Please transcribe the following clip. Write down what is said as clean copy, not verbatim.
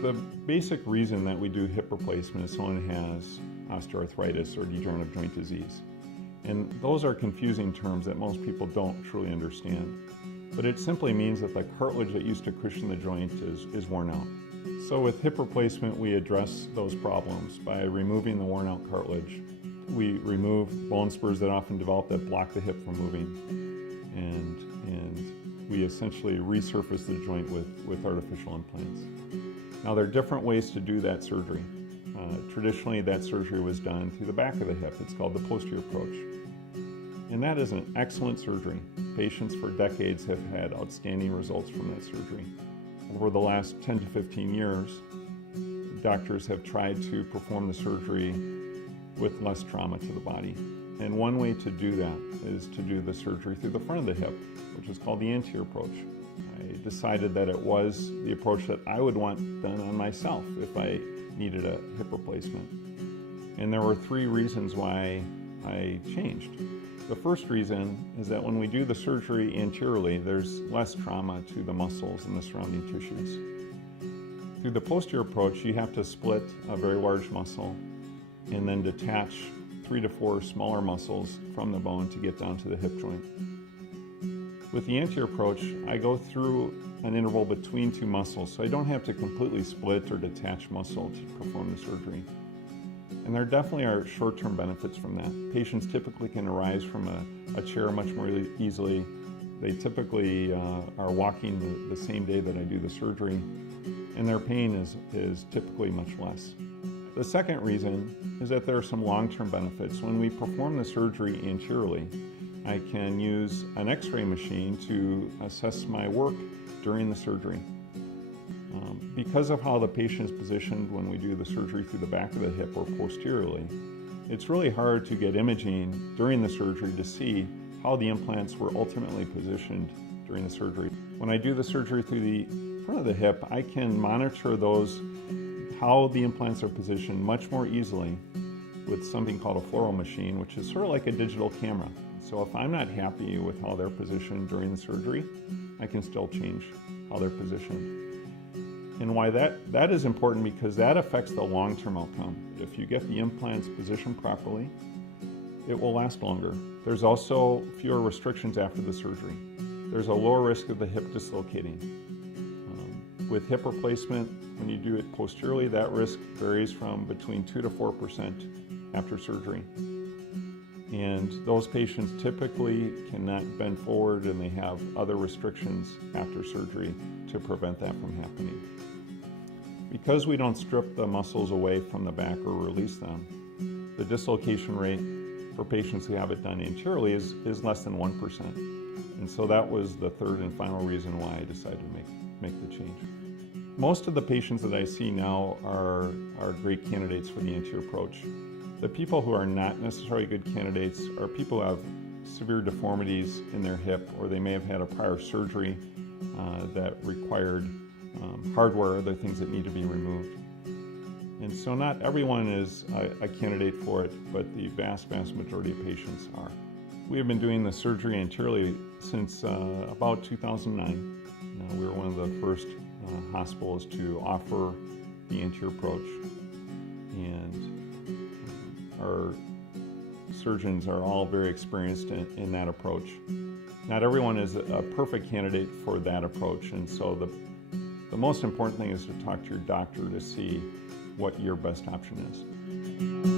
The basic reason that we do hip replacement is someone has osteoarthritis or degenerative joint disease. And those are confusing terms that most people don't truly understand. But it simply means that the cartilage that used to cushion the joint is worn out. So with hip replacement, we address those problems by removing the worn out cartilage. We remove bone spurs that often develop that block the hip from moving. And we essentially resurface the joint with artificial implants. Now there are different ways to do that surgery. Traditionally, that surgery was done through the back of the hip. It's called the posterior approach. And that is an excellent surgery. Patients for decades have had outstanding results from that surgery. Over the last 10 to 15 years, doctors have tried to perform the surgery with less trauma to the body. And one way to do that is to do the surgery through the front of the hip, which is called the anterior approach. I decided that it was the approach that I would want done on myself if I needed a hip replacement. And there were three reasons why I changed. The first reason is that when we do the surgery anteriorly, there's less trauma to the muscles and the surrounding tissues. Through the posterior approach, you have to split a very large muscle and then detach 3 to 4 smaller muscles from the bone to get down to the hip joint. With the anterior approach, I go through an interval between two muscles, so I don't have to completely split or detach muscle to perform the surgery. And there definitely are short-term benefits from that. Patients typically can arise from a chair much more easily. They typically are walking the same day that I do the surgery, and their pain is typically much less. The second reason is that there are some long-term benefits. When we perform the surgery anteriorly, I can use an X-ray machine to assess my work during the surgery. Because of how the patient is positioned when we do the surgery through the back of the hip or posteriorly, it's really hard to get imaging during the surgery to see how the implants were ultimately positioned during the surgery. When I do the surgery through the front of the hip, I can monitor how the implants are positioned much more easily with something called a fluoro machine, which is sort of like a digital camera. So if I'm not happy with how they're positioned during the surgery, I can still change how they're positioned. And why that is important, because that affects the long-term outcome. If you get the implants positioned properly, it will last longer. There's also fewer restrictions after the surgery. There's a lower risk of the hip dislocating. With hip replacement, when you do it posteriorly, that risk varies from between 2 to 4% after surgery. And those patients typically cannot bend forward, and they have other restrictions after surgery to prevent that from happening. Because we don't strip the muscles away from the back or release them, the dislocation rate for patients who have it done anteriorly is less than 1%. And so that was the third and final reason why I decided to make the change. Most of the patients that I see now are great candidates for the anterior approach. The people who are not necessarily good candidates are people who have severe deformities in their hip, or they may have had a prior surgery that required hardware or other things that need to be removed. And so not everyone is a candidate for it, but the vast majority of patients are. We have been doing the surgery anteriorly since about 2009. We were one of the first hospitals to offer the anterior approach. And our surgeons are all very experienced in that approach. Not everyone is a perfect candidate for that approach, and so the most important thing is to talk to your doctor to see what your best option is.